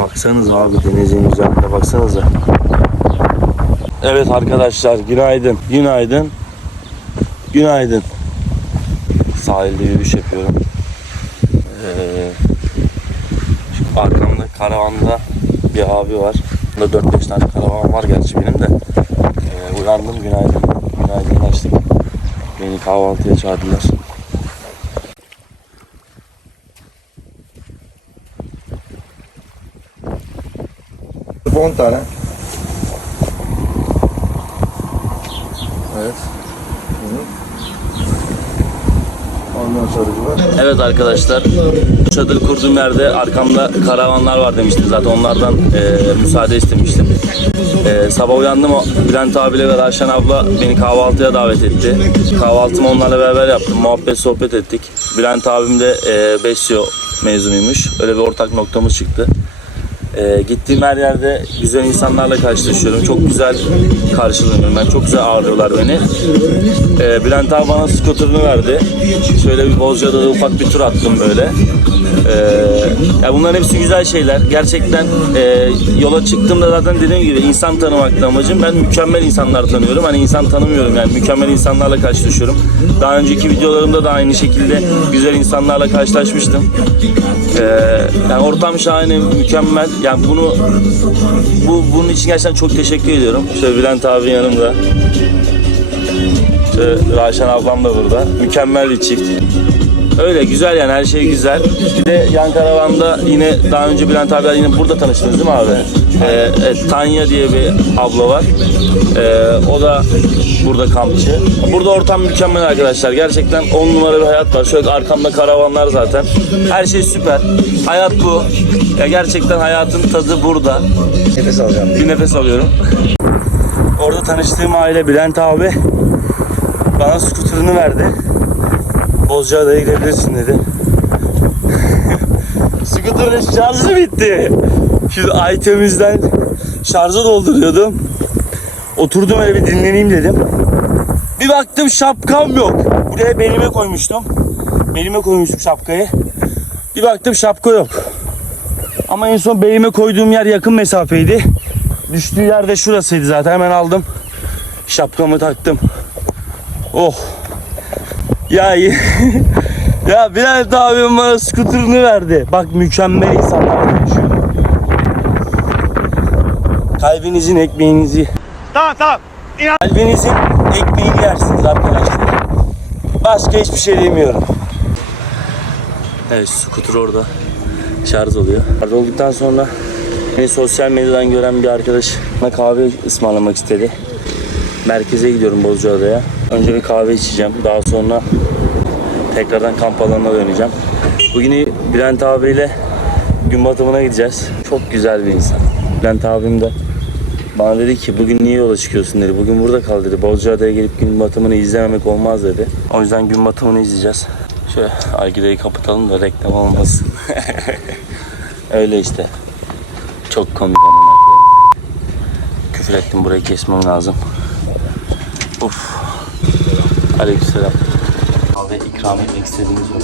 Baksanıza abi denizin güzelliğine baksanıza. Evet arkadaşlar günaydın. Günaydın. Günaydın. Sahilde yürüyüş yapıyorum. Ee, arkamda karavanda bir abi var. Bunda 4-5 tane karavan var gerçi benim de. Ee, uyandım günaydın. Günaydınlaştık. Beni kahvaltıya çağırdılar. 10 tane. Evet. Arkadaşlar çadır kurduğum yerde arkamda karavanlar var demiştim zaten onlardan e, müsaade istemiştim. E, sabah uyandım Bülent abiyle ve Raşen abla beni kahvaltıya davet etti. Kahvaltımı onlarla beraber yaptım muhabbet sohbet ettik. Bülent abim de e, Besyo mezunuymuş öyle bir ortak noktamız çıktı. E, gittiğim her yerde güzel insanlarla karşılaşıyorum. Çok güzel karşılanıyorum ben. Çok güzel ağırlıyorlar beni. E, Bülent abi bana skuterını verdi. Şöyle bir Bozcaada'da ufak bir tur attım böyle. E, ya bunların hepsi güzel şeyler. Gerçekten e, yola çıktığımda zaten dediğim gibi insan tanımakta amacım. Ben mükemmel insanlar tanıyorum. Hani insan tanımıyorum yani mükemmel insanlarla karşılaşıyorum. Daha önceki videolarımda da aynı şekilde güzel insanlarla karşılaşmıştım. E, yani ortam şahane, mükemmel. Yani bunu bu bunun için gerçekten çok teşekkür ediyorum. Şöyle Bülent abi yanımda. İşte Raşen ablam da burada. Mükemmel bir çift. Öyle güzel yani her şey güzel. Bir de yan karavanda yine daha önce Bülent abiler yine burada tanıştınız değil mi abi? Ee, evet, Tanya diye bir abla var. Ee, o da burada kampçı. Burada ortam mükemmel arkadaşlar. Gerçekten 10 numara bir hayat var. Şöyle arkamda karavanlar zaten. Her şey süper. Hayat bu. Ya gerçekten hayatın tadı burada. Nefes alacağım. Bir nefes alıyorum. Orada tanıştığım aile Bülent abi bana skuterını verdi. Bozcaada'ya gidebilirsin dedi. Skuterın şarjı bitti. Şimdi itemizden şarja dolduruyordum. Oturdum öyle bir dinleneyim dedim. Bir baktım şapkam yok. Buraya belime koymuştum. Belime koymuştum şapkayı. Bir baktım şapka yok. Ama en son belime koyduğum yer yakın mesafeydi. Düştüğü yer de şurasıydı zaten. Hemen aldım. Şapkamı taktım. Oh. Ya iyi. ya Bülent abim bana skuterını verdi. Bak mükemmel insanlarla konuşuyorum. Kalbinizin ekmeğinizi. Tamam tamam. Kalbinizin ekmeğini yersiniz arkadaşlar. Başka hiçbir şey demiyorum. Evet skuter orada. Şarj oluyor. Şarj olduktan sonra beni sosyal medyadan gören bir arkadaş bana kahve ısmarlamak istedi. Merkeze gidiyorum Bozcaada'ya. Önce bir kahve içeceğim. Daha sonra tekrardan kamp alanına döneceğim. Bugün Bülent abiyle gün batımına gideceğiz. Çok güzel bir insan. Bülent abim de bana dedi ki bugün niye yola çıkıyorsun dedi. Bugün burada kal dedi. Bozcaada'ya gelip gün batımını izlememek olmaz dedi. O yüzden gün batımını izleyeceğiz. Şöyle Algide'yi kapatalım da reklam olmasın. Öyle işte. Çok komik amına. Küfür ettim burayı kesmem lazım. Uf. Aleykümselam. Abi ikram etmek istediğiniz yok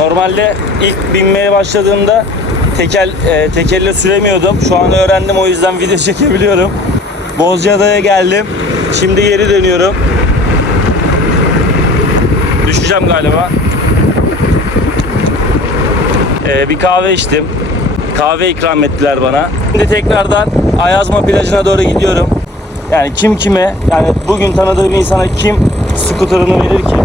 Normalde ilk binmeye başladığımda tekel e, tekelle süremiyordum. Şu an öğrendim o yüzden video çekebiliyorum. Bozcaada'ya geldim. Şimdi geri dönüyorum. Düşeceğim galiba. Ee, bir kahve içtim. Kahve ikram ettiler bana. Şimdi tekrardan Ayazma plajına doğru gidiyorum. Yani kim kime, yani bugün tanıdığım insana kim skuterını verir ki?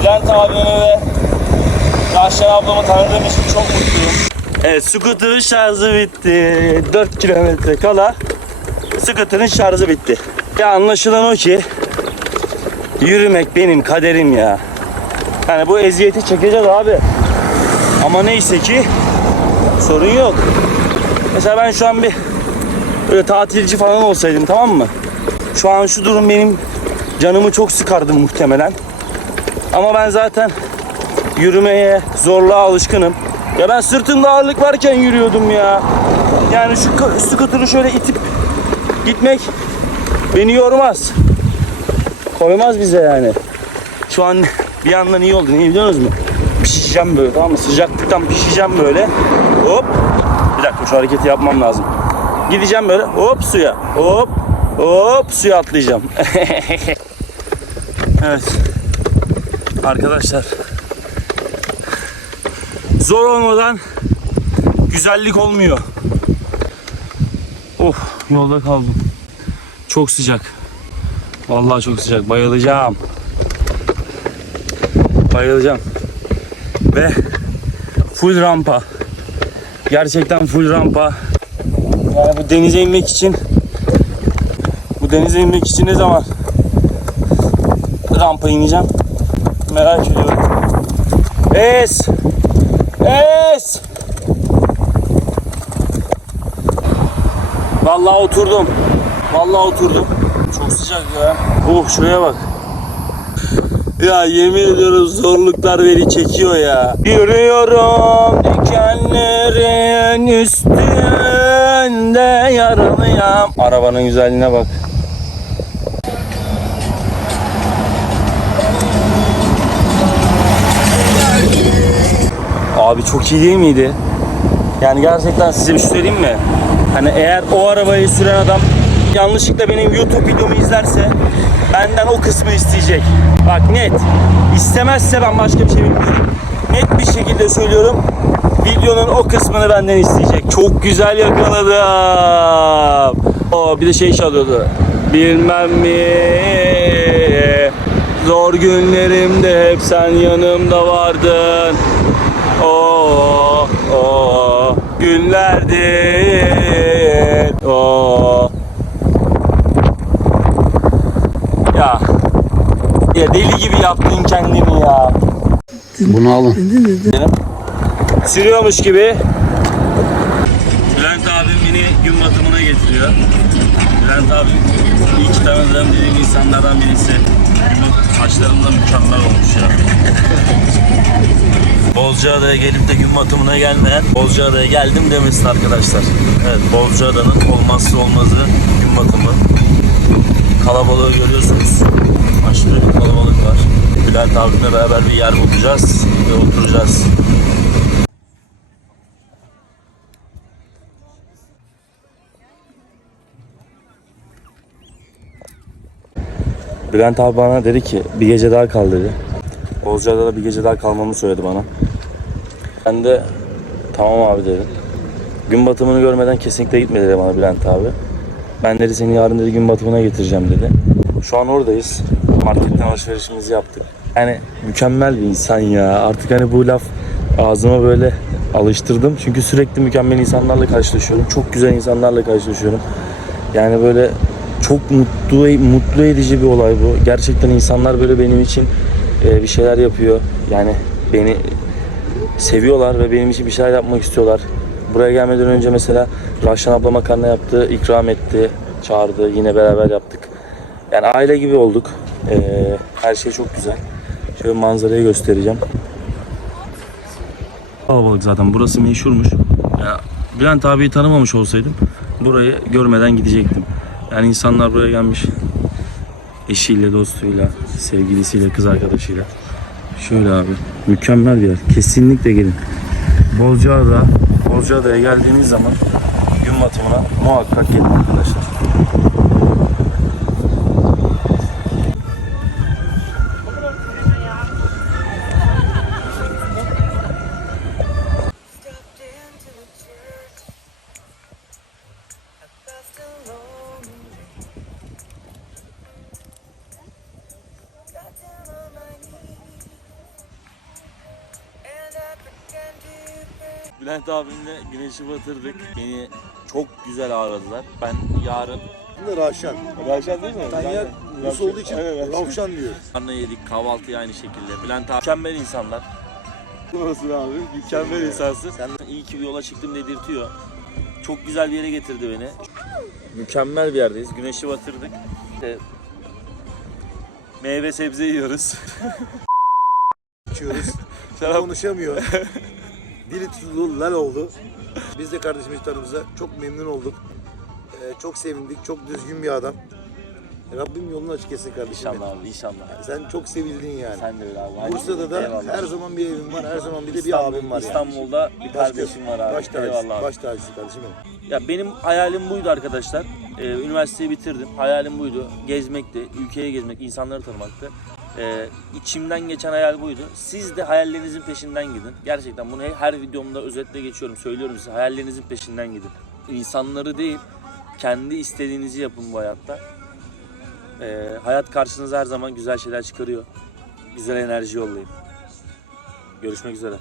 Bülent abime ve Rahşen ablamı tanıdığım için çok mutluyum. Evet, skuterın şarjı bitti. 4 kilometre kala skuterın şarjı bitti. Ya anlaşılan o ki yürümek benim kaderim ya. Yani bu eziyeti çekeceğiz abi. Ama neyse ki sorun yok. Mesela ben şu an bir böyle tatilci falan olsaydım tamam mı? Şu an şu durum benim canımı çok sıkardı muhtemelen. Ama ben zaten yürümeye, zorluğa alışkınım. Ya ben sırtımda ağırlık varken yürüyordum ya. Yani şu skuterı şöyle itip gitmek beni yormaz. Koymaz bize yani. Şu an Bir yandan iyi oldu. Niye biliyor musunuz? Pişeceğim böyle tamam mı? Sıcaklıktan pişeceğim böyle. Hop. Bir dakika şu hareketi yapmam lazım. Gideceğim böyle hop suya. Hop. Hop suya atlayacağım. evet. Arkadaşlar. Zor olmadan güzellik olmuyor. Of yolda kaldım. Çok sıcak. Vallahi çok sıcak. Bayılacağım. Bayılacağım. Ve full rampa. Gerçekten full rampa. Yani bu denize inmek için bu denize inmek için ne zaman rampa ineceğim? Merak ediyorum. Es! Es! Vallahi oturdum. Vallahi oturdum. Çok sıcak ya. Oh şuraya bak. Ya yemin ediyorum zorluklar beni çekiyor ya. Yürüyorum dikenlerin üstünde yaralıyam. Arabanın güzelliğine bak. Abi çok iyi değil miydi? Yani gerçekten size bir şey söyleyeyim mi? Hani eğer o arabayı süren adam yanlışlıkla benim YouTube videomu izlerse benden o kısmı isteyecek. Bak net. İstemezse ben başka bir şey bilmiyorum. Net bir şekilde söylüyorum. Videonun o kısmını benden isteyecek. Çok güzel yakaladım. O bir de şey çalıyordu. Bilmem mi Zor günlerimde hep sen yanımda vardın. O o günlerdir. O ya ya deli gibi yaptın kendini ya. Bunu alın. Sürüyormuş gibi. Bülent abim beni gün batımına getiriyor. Bülent abim ilk tanıdığım dediğim insanlardan birisi. Saçlarım da mükemmel olmuş ya. Bozcaada'ya gelip de gün batımına gelmeyen Bozcaada'ya geldim demesin arkadaşlar. Evet Bozcaada'nın olmazsa olmazı gün batımı. Kalabalığı görüyorsunuz. Aşırı bir kalabalık var. Bülent abimle beraber bir yer bulacağız ve oturacağız. Bülent abi bana dedi ki bir gece daha kal dedi. Bozcaada'da bir gece daha kalmamı söyledi bana. Ben de tamam abi dedim. Gün batımını görmeden kesinlikle gitme dedi bana Bülent abi. Ben dedi seni yarın dedi gün batımına getireceğim dedi. Şu an oradayız. Marketten alışverişimizi yaptık. Yani mükemmel bir insan ya. Artık hani bu laf ağzıma böyle alıştırdım. Çünkü sürekli mükemmel insanlarla karşılaşıyorum. Çok güzel insanlarla karşılaşıyorum. Yani böyle çok mutlu mutlu edici bir olay bu. Gerçekten insanlar böyle benim için e, bir şeyler yapıyor. Yani beni seviyorlar ve benim için bir şeyler yapmak istiyorlar. Buraya gelmeden önce mesela Rahşan abla makarna yaptı, ikram etti, çağırdı. Yine beraber yaptık. Yani aile gibi olduk. E, her şey çok güzel. Şöyle manzarayı göstereceğim. Kalabalık zaten. Burası meşhurmuş. Ya, Bülent abiyi tanımamış olsaydım burayı görmeden gidecektim. Yani insanlar buraya gelmiş. Eşiyle, dostuyla, sevgilisiyle, kız arkadaşıyla. Şöyle abi. Mükemmel bir yer. Kesinlikle gelin. Bozcaada, Bozcaada'ya geldiğiniz zaman gün batımına muhakkak gelin arkadaşlar. Bülent abimle güneşi batırdık. Beni çok güzel ağırladılar. Ben yarın Şimdi Raşan. Raşan değil mi? Ben yer Rus olduğu için Ravşan diyor. Karnı yedik, kahvaltıyı aynı şekilde. Bülent abi mükemmel insanlar. Nasılsın abi? Mükemmel insansın. Sen iyi ki bir yola çıktım dedirtiyor. Çok güzel bir yere getirdi beni. Mükemmel bir yerdeyiz. Güneşi batırdık. İşte meyve sebze yiyoruz. İçiyoruz. Şarap Konuşamıyor. Dili tutuldu, lal oldu. Biz de kardeşimiz tanımıza çok memnun olduk. Ee, çok sevindik. Çok düzgün bir adam. Rabbim yolunu açık etsin kardeşim. İnşallah benim. abi inşallah. Sen çok sevildin yani. Sen de öyle abi. Hadi. Bursa'da da Eyvallah. her zaman bir evim var, her zaman bir de bir abim var yani. İstanbul'da bir kardeşim var abi. Baş tacısı, Eyvallah abi. baş tacısı kardeşim benim. Ya benim hayalim buydu arkadaşlar. Ee, üniversiteyi bitirdim. Hayalim buydu. Gezmekti, ülkeyi gezmek, insanları tanımaktı. Ee, içimden geçen hayal buydu. Siz de hayallerinizin peşinden gidin. Gerçekten bunu her videomda özetle geçiyorum. Söylüyorum size hayallerinizin peşinden gidin. İnsanları değil, kendi istediğinizi yapın bu hayatta. Ee, hayat karşınıza her zaman güzel şeyler çıkarıyor. Güzel enerji yollayın. Görüşmek üzere.